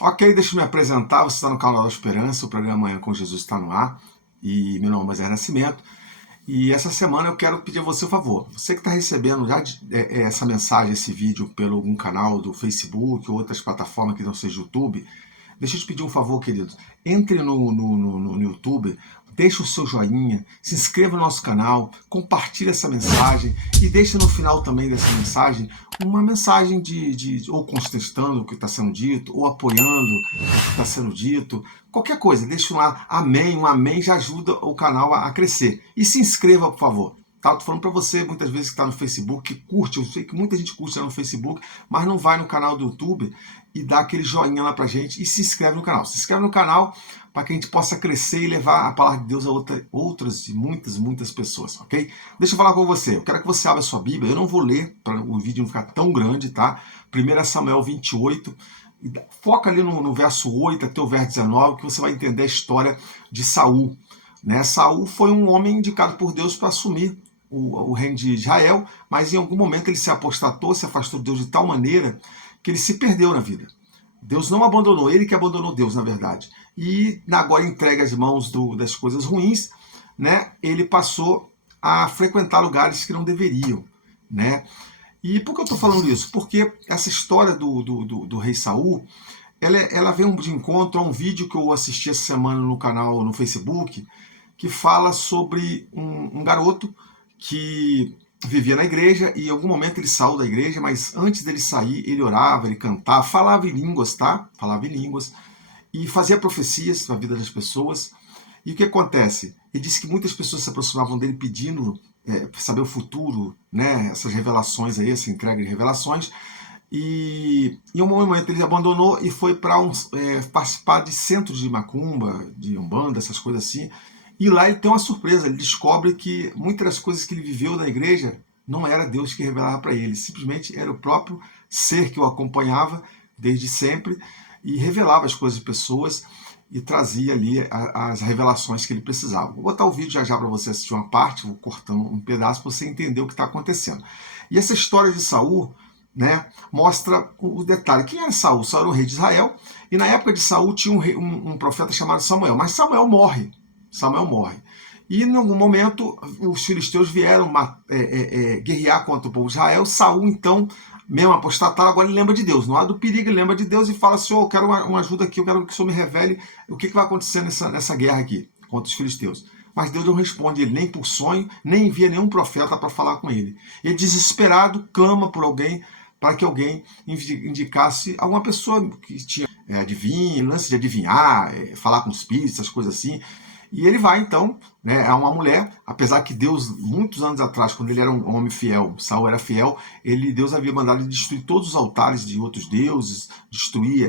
Ok, deixa eu me apresentar. Você está no canal da Esperança, o programa Manhã com Jesus está no ar. E meu nome é Moisés Nascimento. E essa semana eu quero pedir a você um favor. Você que está recebendo já essa mensagem, esse vídeo pelo algum canal do Facebook ou outras plataformas que não seja YouTube, deixa eu te pedir um favor, querido. Entre no YouTube, deixa o seu joinha, se inscreva no nosso canal, compartilhe essa mensagem e deixa no final também dessa mensagem uma mensagem ou contestando o que está sendo dito, ou apoiando o que está sendo dito. Qualquer coisa, deixa lá amém, um amém já ajuda o canal a crescer. E se inscreva, por favor. Tá, eu tô falando para você, muitas vezes que está no Facebook, que curte, eu sei que muita gente curte lá no Facebook, mas não vai no canal do YouTube e dá aquele joinha lá pra gente e se inscreve no canal. Se inscreve no canal para que a gente possa crescer e levar a palavra de Deus a outras e muitas pessoas, ok? Deixa eu falar com você, eu quero que você abra a sua Bíblia, eu não vou ler para o vídeo não ficar tão grande, tá? 1 Samuel 28, foca ali no verso 8 até o verso 19, que você vai entender a história de Saul. Né? Saul foi um homem indicado por Deus para assumir o reino de Israel, mas em algum momento ele se apostatou, se afastou de Deus de tal maneira que ele se perdeu na vida. Deus não abandonou, ele que abandonou Deus, na verdade. E agora entregue às mãos das coisas ruins, né? Ele passou a frequentar lugares que não deveriam, né? E por que eu estou falando isso? Porque essa história do rei Saul, ela vem de encontro a um vídeo que eu assisti essa semana no canal no Facebook, que fala sobre um garoto que vivia na igreja e em algum momento ele saiu da igreja, mas antes dele sair, ele orava, ele cantava, falava em línguas, tá? Falava em línguas e fazia profecias na vida das pessoas. E o que acontece? Ele disse que muitas pessoas se aproximavam dele pedindo saber o futuro, né? Essas revelações aí, essa entrega de revelações. E em um momento ele abandonou e foi para participar de centros de macumba, de umbanda, essas coisas assim. E lá ele tem uma surpresa, ele descobre que muitas das coisas que ele viveu na igreja não era Deus que revelava para ele, simplesmente era o próprio ser que o acompanhava desde sempre e revelava as coisas de pessoas e trazia ali as revelações que ele precisava. Vou botar o vídeo já para você assistir uma parte, vou cortando um pedaço para você entender o que está acontecendo. E essa história de Saul, né, mostra o detalhe. Quem era Saul? Saul era o rei de Israel, e na época de Saul tinha um profeta chamado Samuel, mas Samuel morre. Samuel morre. E em algum momento os filisteus vieram guerrear contra o povo de Israel. Saul, então, mesmo apostatado, agora ele lembra de Deus. No hora do perigo, ele lembra de Deus e fala: Senhor, eu quero uma ajuda aqui, eu quero que o Senhor me revele o que vai acontecer nessa guerra aqui contra os filisteus. Mas Deus não responde ele nem por sonho, nem envia nenhum profeta para falar com ele. Ele, desesperado, clama por alguém, para que alguém indicasse alguma pessoa que tinha lance de adivinhar, falar com espíritos, essas coisas assim. E ele vai, então, né, a uma mulher, apesar que Deus, muitos anos atrás, quando ele era um homem fiel, Saul era fiel, Deus havia mandado ele destruir todos os altares de outros deuses, destruir,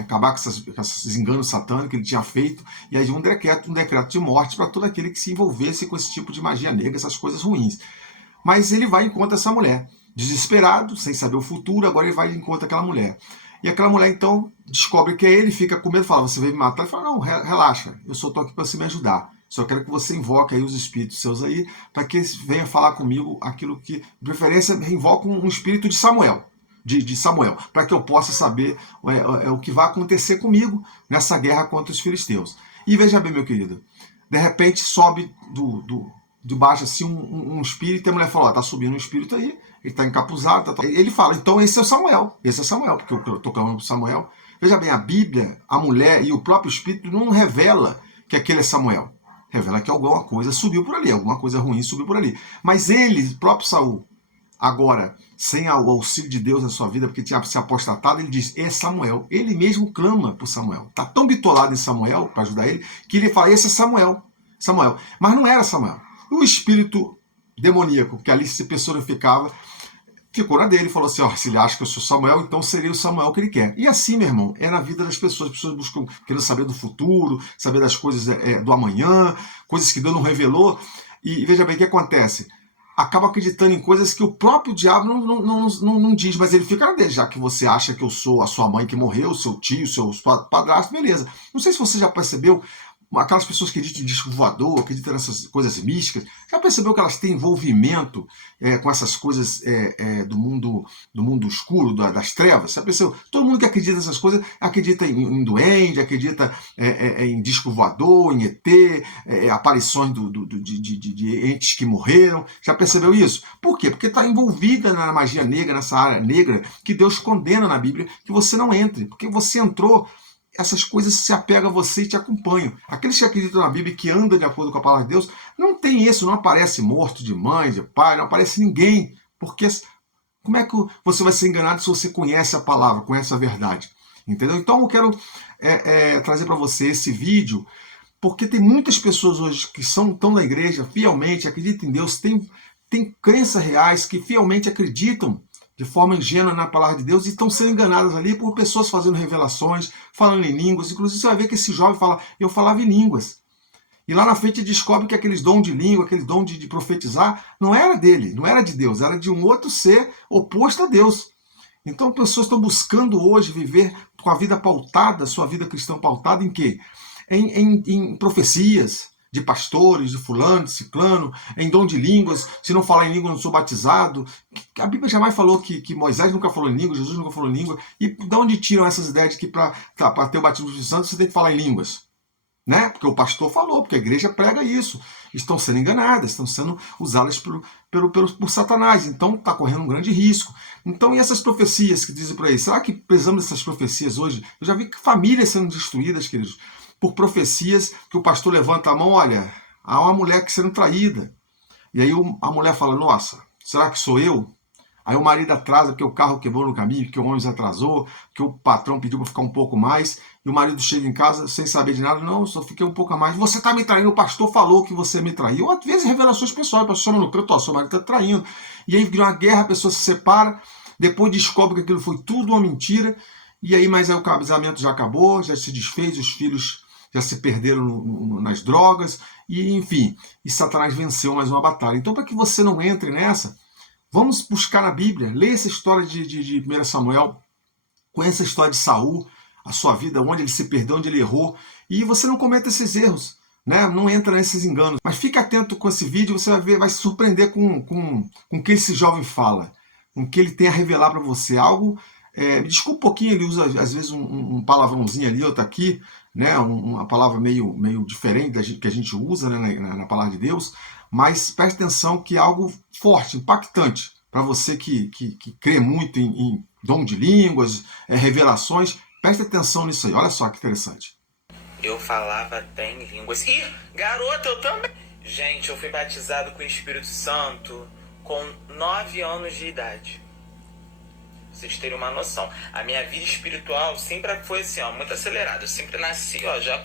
acabar com esses enganos satânicos que ele tinha feito, e aí um decreto de morte para todo aquele que se envolvesse com esse tipo de magia negra, essas coisas ruins. Mas ele vai e encontra essa mulher, desesperado, sem saber o futuro, agora ele vai e encontra aquela mulher. E aquela mulher, então, descobre que é ele, fica com medo, fala: você veio me matar? Ele fala: não, relaxa, eu só estou aqui para você me ajudar. Só quero que você invoque aí os espíritos seus aí, para que eles venham falar comigo aquilo que, de preferência, invoca um espírito de Samuel, para que eu possa saber o que vai acontecer comigo nessa guerra contra os filisteus. E veja bem, meu querido, de repente sobe de baixo assim um espírito, e a mulher fala: tá subindo um espírito aí, ele está encapuzado. Ele fala: então esse é Samuel, porque eu estou clamando para Samuel. Veja bem, a Bíblia, a mulher e o próprio espírito não revela que aquele é Samuel. Revela que alguma coisa subiu por ali, alguma coisa ruim subiu por ali. Mas ele, o próprio Saul, agora, sem o auxílio de Deus na sua vida, porque tinha se apostatado, ele diz: é Samuel. Ele mesmo clama por Samuel. Está tão bitolado em Samuel, para ajudar ele, que ele fala: esse é Samuel. Mas não era Samuel. O espírito demoníaco que ali se personificava ficou na dele e falou assim: se ele acha que eu sou Samuel, então seria o Samuel que ele quer. E assim, meu irmão, é na vida das pessoas. As pessoas buscam, querendo saber do futuro, saber das coisas do amanhã, coisas que Deus não revelou. E veja bem o que acontece. Acaba acreditando em coisas que o próprio diabo não diz, mas ele fica na dele. Já que você acha que eu sou a sua mãe que morreu, seu tio, seu padrasto, beleza. Não sei se você já percebeu, aquelas pessoas que acreditam em disco voador, acreditam nessas coisas místicas, já percebeu que elas têm envolvimento com essas coisas do mundo escuro, das trevas? Já percebeu? Todo mundo que acredita nessas coisas acredita em duende, acredita em disco voador, em ET, aparições de entes que morreram. Já percebeu isso? Por quê? Porque está envolvida na magia negra, nessa área negra, que Deus condena na Bíblia, que você não entre, porque você entrou, essas coisas se apegam a você e te acompanham. Aqueles que acreditam na Bíblia e que andam de acordo com a palavra de Deus, não tem isso, não aparece morto de mãe, de pai, não aparece ninguém. Porque como é que você vai ser enganado se você conhece a palavra, conhece a verdade? Entendeu? Então eu quero trazer para você esse vídeo, porque tem muitas pessoas hoje que estão na igreja fielmente, acreditam em Deus, tem crenças reais que fielmente acreditam de forma ingênua na palavra de Deus e estão sendo enganadas ali por pessoas fazendo revelações, falando em línguas. Inclusive você vai ver que esse jovem fala, eu falava em línguas. E lá na frente descobre que aqueles dom de língua, aquele dom de profetizar, não era dele, não era de Deus, era de um outro ser oposto a Deus. Então pessoas estão buscando hoje viver com a vida pautada, sua vida cristã pautada em quê? Em profecias de pastores, de fulano, de ciclano, em dom de línguas. Se não falar em língua, não sou batizado. A Bíblia jamais falou que Moisés nunca falou em língua, Jesus nunca falou em língua. E de onde tiram essas ideias de que para ter o batismo do Espírito Santo você tem que falar em línguas? Né? Porque o pastor falou, porque a igreja prega isso. Estão sendo enganadas, estão sendo usadas por Satanás. Então está correndo um grande risco. Então, e essas profecias que dizem por aí? Será que precisamos dessas profecias hoje? Eu já vi famílias sendo destruídas, queridos, por profecias que o pastor levanta a mão, olha, há uma mulher que sendo traída. E aí a mulher fala, nossa, será que sou eu? Aí o marido atrasa porque o carro quebrou no caminho, porque o ônibus atrasou, que o patrão pediu para ficar um pouco mais, e o marido chega em casa sem saber de nada, não, só fiquei um pouco a mais. Você está me traindo, o pastor falou que você me traiu. Ou às vezes revelações pessoais, o pastor chama no canto, ó, seu marido está traindo. E aí vira uma guerra, a pessoa se separa, depois descobre que aquilo foi tudo uma mentira, e aí, mas aí o casamento já acabou, já se desfez, os filhos já se perderam nas drogas, e enfim, e Satanás venceu mais uma batalha. Então, para que você não entre nessa, vamos buscar na Bíblia, leia essa história de 1 Samuel, conheça a história de Saul, a sua vida, onde ele se perdeu, onde ele errou, e você não cometa esses erros, né? Não entra nesses enganos. Mas fique atento com esse vídeo, você vai ver, vai se surpreender com o que esse jovem fala, com o que ele tem a revelar para você. Algo, me desculpa um pouquinho, ele usa às vezes um palavrãozinho ali, outro aqui, né? Uma palavra meio diferente que a gente usa, né? na palavra de Deus, mas preste atenção que é algo forte, impactante, para você que crê muito em dom de línguas, revelações, preste atenção nisso aí, olha só que interessante. Eu falava até em línguas. Ih, garota, eu também. Gente, eu fui batizado com o Espírito Santo com 9 anos de idade. Pra vocês terem uma noção. A minha vida espiritual sempre foi assim, ó, muito acelerada. Eu sempre nasci, ó, já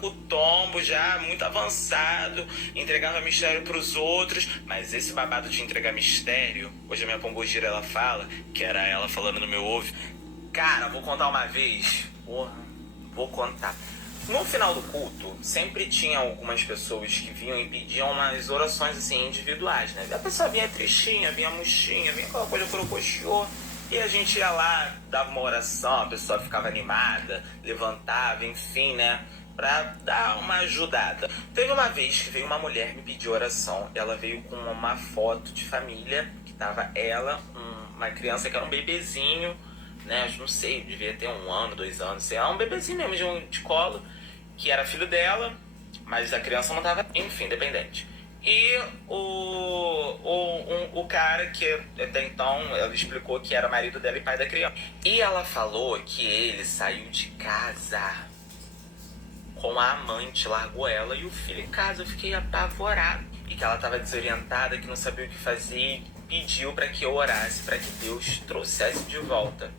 com o tombo, já muito avançado, entregava mistério pros outros, mas esse babado de entregar mistério, hoje a minha pombogira ela fala, que era ela falando no meu ouvido. Cara, vou contar uma vez, porra, vou contar. No final do culto, sempre tinha algumas pessoas que vinham e pediam umas orações assim, individuais, né? A pessoa vinha tristinha, vinha murchinha, vinha aquela coisa corocochô. E a gente ia lá, dava uma oração, a pessoa ficava animada, levantava, enfim, né? Pra dar uma ajudada. Teve uma vez que veio uma mulher me pedir oração. Ela veio com uma foto de família, que tava ela, uma criança que era um bebezinho, né? Não sei, devia ter 1 ano, 2 anos, sei lá, um bebezinho mesmo de colo, que era filho dela, mas a criança não tava, enfim, dependente. E o cara que até então ela explicou que era marido dela e pai da criança. E ela falou que ele saiu de casa com a amante, largou ela e o filho em casa. Eu fiquei apavorado. E que ela estava desorientada, que não sabia o que fazer e pediu para que eu orasse, para que Deus trouxesse de volta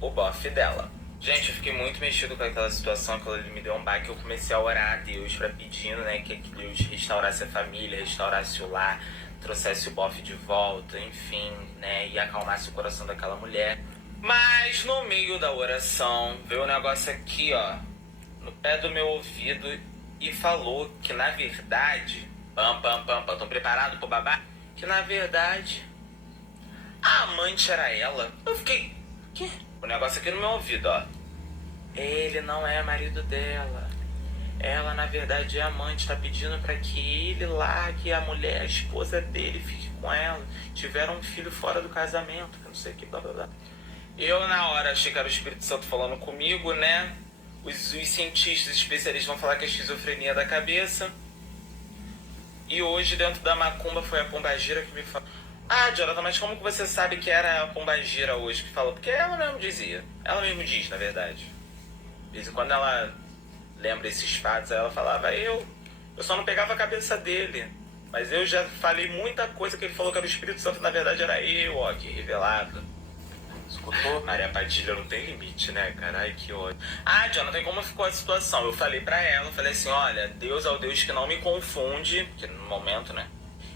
o bofe dela. Gente, eu fiquei muito mexido com aquela situação, que ele me deu um baque. Eu comecei a orar a Deus, pedindo, né, que Deus restaurasse a família, restaurasse o lar, trouxesse o bofe de volta, enfim, né, e acalmasse o coração daquela mulher. Mas no meio da oração veio um negócio aqui, ó, no pé do meu ouvido, e falou que na verdade, tão preparado pro babá? Que na verdade a amante era ela. Eu fiquei, quê? O negócio aqui no meu ouvido, ó. Ele não é marido dela. Ela, na verdade, é amante, tá pedindo pra que ele largue a mulher, a esposa dele, fique com ela. Tiveram um filho fora do casamento, que não sei o que, blá blá blá. Eu, na hora, achei que era o Espírito Santo falando comigo, né? Os cientistas, especialistas vão falar que é esquizofrenia da cabeça. E hoje, dentro da macumba, foi a pombagira que me falou: ah, Jonathan, mas como que você sabe que era a pombagira hoje que falou? Porque ela mesmo dizia. Ela mesmo diz, na verdade. De vez em quando ela lembra esses fatos, aí ela falava: eu só não pegava a cabeça dele. Mas eu já falei muita coisa que ele falou que era o Espírito Santo, na verdade era eu, ó, que revelado. Escutou? Maria Padilha não tem limite, né, cara? Ai, que ódio. Ah, Jonathan, como ficou a situação? Eu falei pra ela, falei assim: olha, Deus é o Deus que não me confunde, que no momento, né?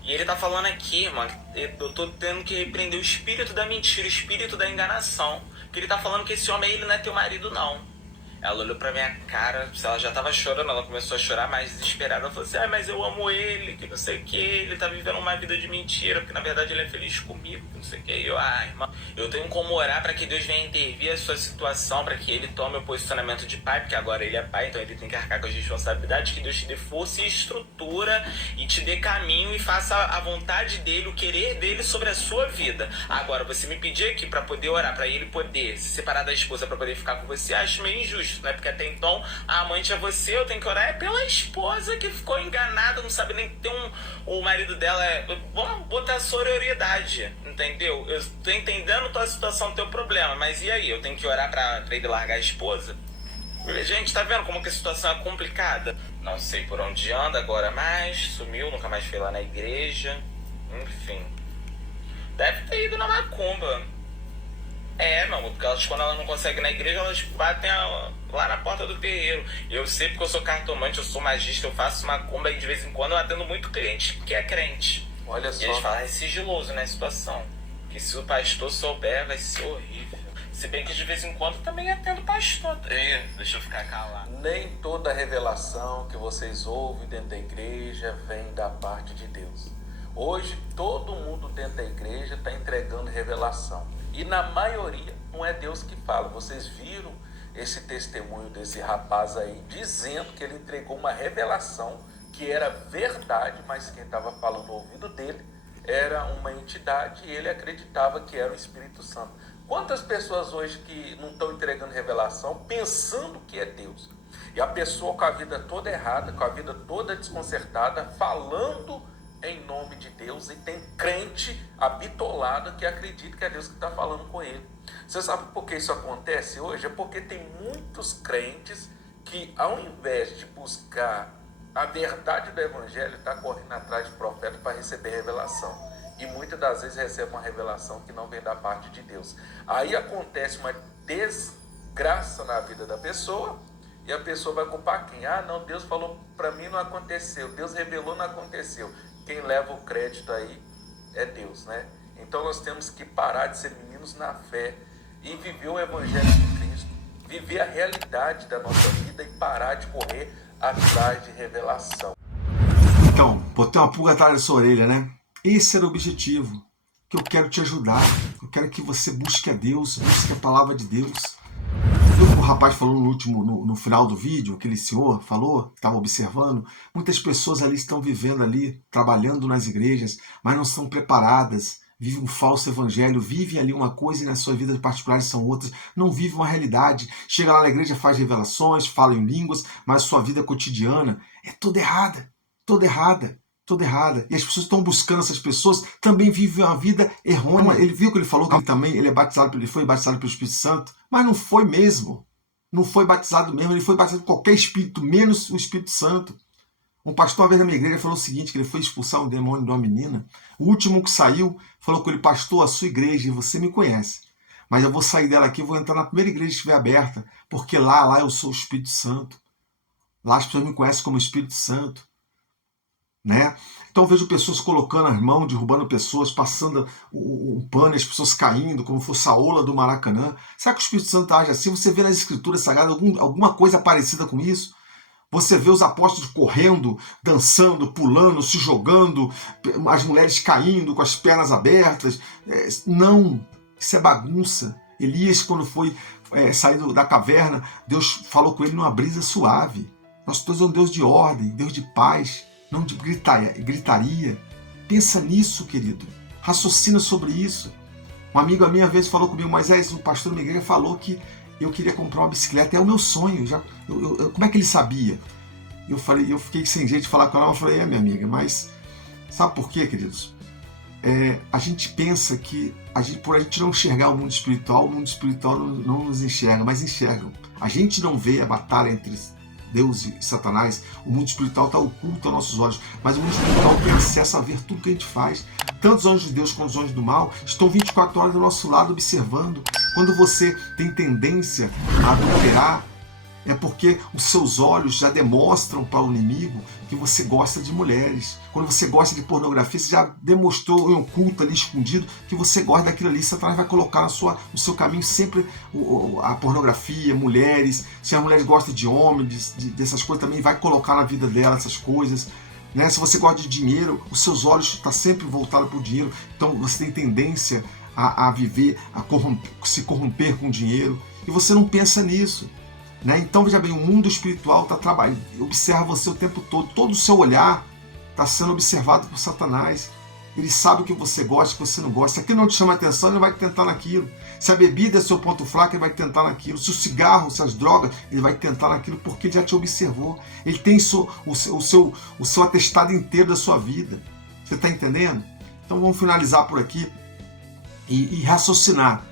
E ele tá falando aqui, mano, eu tô tendo que repreender o espírito da mentira, o espírito da enganação. Porque ele tá falando que esse homem, ele não é teu marido, não. Ela olhou pra minha cara, se ela já tava chorando, ela começou a chorar mais desesperada. Ela falou assim: ah, mas eu amo ele, que não sei o que, ele tá vivendo uma vida de mentira, porque na verdade ele é feliz comigo, que não sei o que. E eu, irmã, eu tenho como orar pra que Deus venha intervir a sua situação, pra que ele tome o posicionamento de pai, porque agora ele é pai, então ele tem que arcar com as responsabilidades, que Deus te dê força e estrutura, e te dê caminho, e faça a vontade dele, o querer dele sobre a sua vida. Agora, você me pedir aqui pra poder orar, pra ele poder se separar da esposa, pra poder ficar com você, acho meio injusto. Né? Porque até então a amante é você, eu tenho que orar é pela esposa que ficou enganada, não sabe nem ter o marido dela. Vamos botar sororidade, entendeu? Eu tô entendendo tua situação, teu problema, mas e aí? Eu tenho que orar pra ele largar a esposa? Gente, tá vendo como que a situação é complicada? Não sei por onde anda agora mais, sumiu, nunca mais foi lá na igreja, enfim. Deve ter ido na macumba. É, meu amor, porque elas, quando elas não conseguem ir na igreja, elas batem lá na porta do terreiro. Eu sei porque eu sou cartomante, eu sou magista, eu faço macumba e de vez em quando eu atendo muito cliente que é crente. Olha só. E eles falam: é sigiloso, né, a situação. Que se o pastor souber, vai ser horrível. Se bem que de vez em quando também atendo pastor. Deixa eu ficar calado. Nem toda revelação que vocês ouvem dentro da igreja vem da parte de Deus. Hoje, todo mundo dentro da igreja está entregando revelação. E na maioria não é Deus que fala. Vocês viram esse testemunho desse rapaz aí, dizendo que ele entregou uma revelação que era verdade, mas quem estava falando no ouvido dele era uma entidade e ele acreditava que era o Espírito Santo. Quantas pessoas hoje que não estão entregando revelação pensando que é Deus? E a pessoa com a vida toda errada, com a vida toda desconcertada, falando em nome de Deus, e tem crente habitolado que acredita que é Deus que está falando com ele. Você sabe por que isso acontece hoje? É porque tem muitos crentes que, ao invés de buscar a verdade do evangelho, está correndo atrás de profeta para receber revelação. E muitas das vezes recebe uma revelação que não vem da parte de Deus. Aí acontece uma desgraça na vida da pessoa, e a pessoa vai culpar quem? Ah, não, Deus falou para mim, não aconteceu. Deus revelou, não aconteceu. Quem leva o crédito aí é Deus, né? Então nós temos que parar de ser meninos na fé e viver o evangelho de Cristo, viver a realidade da nossa vida e parar de correr atrás de revelação. Então, botei uma pulga atrás da sua orelha, né? Esse era o objetivo, que eu quero te ajudar. Eu quero que você busque a Deus, busque a palavra de Deus. O rapaz falou no final do vídeo, aquele senhor falou, estava observando, muitas pessoas ali estão vivendo ali, trabalhando nas igrejas, mas não são preparadas, vivem um falso evangelho, vivem ali uma coisa e nas suas vidas particulares são outras, não vivem uma realidade. Chega lá na igreja, faz revelações, fala em línguas, mas sua vida cotidiana é toda errada, toda errada. Toda errada. E as pessoas estão buscando essas pessoas, também vivem uma vida errônea. Ele viu que ele falou que ele foi batizado pelo Espírito Santo, mas não foi mesmo. Não foi batizado mesmo, ele foi batizado por qualquer espírito, menos o Espírito Santo. Um pastor, uma vez na minha igreja, falou o seguinte, que ele foi expulsar um demônio de uma menina. O último que saiu falou com ele: pastor, a sua igreja, você me conhece, mas eu vou sair dela aqui, vou entrar na primeira igreja que estiver aberta, porque lá eu sou o Espírito Santo. Lá as pessoas me conhecem como Espírito Santo. Né? Então eu vejo pessoas colocando as mãos, derrubando pessoas, passando um pano, as pessoas caindo, como fosse a ola do Maracanã. Será que o Espírito Santo age assim? Você vê nas Escrituras Sagradas alguma coisa parecida com isso? Você vê os apóstolos correndo, dançando, pulando, se jogando, as mulheres caindo com as pernas abertas. Não, isso é bagunça. Elias, quando foi sair da caverna, Deus falou com ele numa brisa suave. Nosso Deus é um Deus de ordem, Deus de paz, não de gritaria. Pensa nisso, querido. Raciocina sobre isso. Um amigo a minha vez falou comigo, Moisés, o pastor da minha igreja falou que eu queria comprar uma bicicleta, é o meu sonho. Como é que ele sabia? Eu fiquei sem jeito de falar com ela, mas falei, minha amiga, mas sabe por quê, queridos? A gente pensa que por a gente não enxergar o mundo espiritual não nos enxerga, mas enxergam. A gente não vê a batalha entre Deus e Satanás, o mundo espiritual está oculto aos nossos olhos, mas o mundo espiritual tem acesso a ver tudo que a gente faz. Tanto os anjos de Deus quanto os anjos do mal estão 24 horas do nosso lado observando. Quando você tem tendência a adulterar, é porque os seus olhos já demonstram para o inimigo que você gosta de mulheres. Quando você gosta de pornografia, você já demonstrou em oculto ali, escondido, que você gosta daquilo ali. Satanás vai colocar no seu caminho sempre a pornografia, mulheres. Se as mulheres gostam de homens, dessas coisas, também vai colocar na vida dela essas coisas. Né? Se você gosta de dinheiro, os seus olhos estão sempre voltados para o dinheiro. Então você tem tendência a viver, se corromper com dinheiro. E você não pensa nisso. Né? Então veja bem, o mundo espiritual está trabalhando, observa você o tempo todo o seu olhar está sendo observado por Satanás. Ele sabe o que você gosta, o que você não gosta. Se aquilo não te chama atenção, ele vai te tentar naquilo. Se a bebida é seu ponto fraco, ele vai te tentar naquilo. Se o cigarro, se as drogas, ele vai te tentar naquilo, porque ele já te observou. Ele tem o seu atestado inteiro da sua vida. Você está entendendo? Então vamos finalizar por aqui e raciocinar.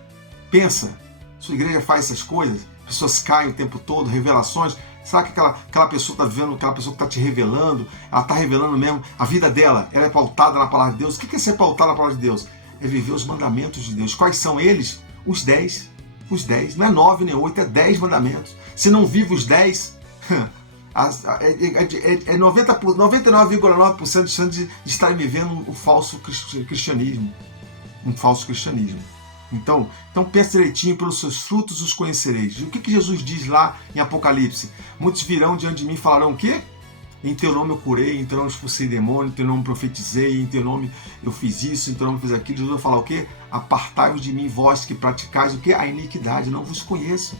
Pensa, sua igreja faz essas coisas? Pessoas caem o tempo todo, revelações. Será que aquela pessoa está vivendo, aquela pessoa que está te revelando, ela está revelando mesmo a vida dela? Ela é pautada na palavra de Deus? O que é ser pautado na palavra de Deus? É viver os mandamentos de Deus. Quais são eles? Os 10. Os 10. Não é 9 nem 8, é 10 mandamentos. Se não vive os 10, é 99,9% de chance de estarem vivendo um falso cristianismo. Um falso cristianismo. Então pensa direitinho, pelos seus frutos os conhecereis. O que Jesus diz lá em Apocalipse? Muitos virão diante de mim e falarão o quê? Em teu nome eu curei, em teu nome expulsei demônio, em teu nome profetizei, em teu nome eu fiz isso, em teu nome eu fiz aquilo. Jesus vai falar o quê? Apartai-vos de mim, vós que praticais o quê? A iniquidade, eu não vos conheço.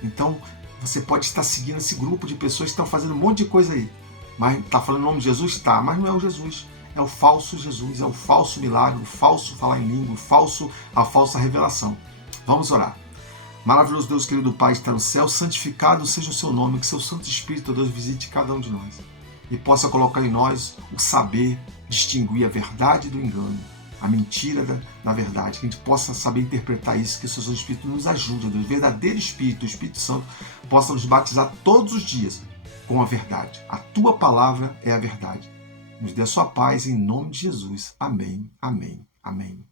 Então você pode estar seguindo esse grupo de pessoas que estão fazendo um monte de coisa aí. Mas está falando o nome de Jesus? Tá, mas não é o Jesus. É o falso Jesus, é o falso milagre, o falso falar em língua, a falsa revelação. Vamos orar. Maravilhoso Deus, querido Pai, está no céu, santificado seja o seu nome, que seu Santo Espírito, Deus, visite cada um de nós e possa colocar em nós o saber distinguir a verdade do engano, a mentira da verdade, que a gente possa saber interpretar isso, que o seu Santo Espírito nos ajude, Deus, o verdadeiro Espírito, o Espírito Santo, possa nos batizar todos os dias com a verdade. A tua palavra é a verdade. Nos dê a sua paz em nome de Jesus. Amém, amém, amém.